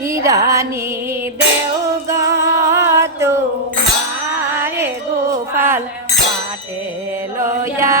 হিরানি দেওগা তোমারে গোপাল মাঠে লয়া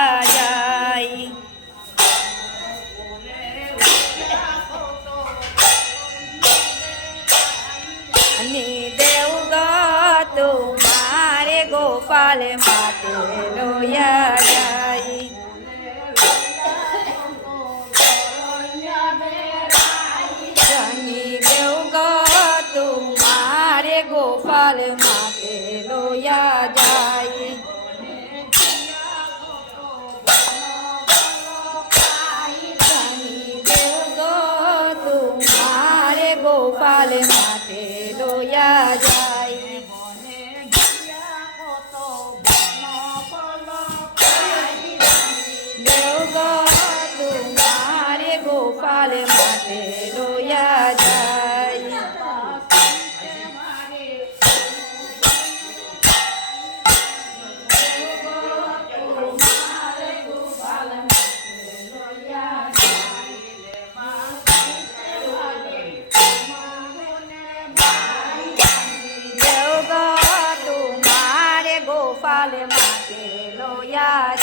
કાલે માતે લોયા ગોપાલ માતે લોયા જાય ગોપાલ માટે લોયા જાય Yeah.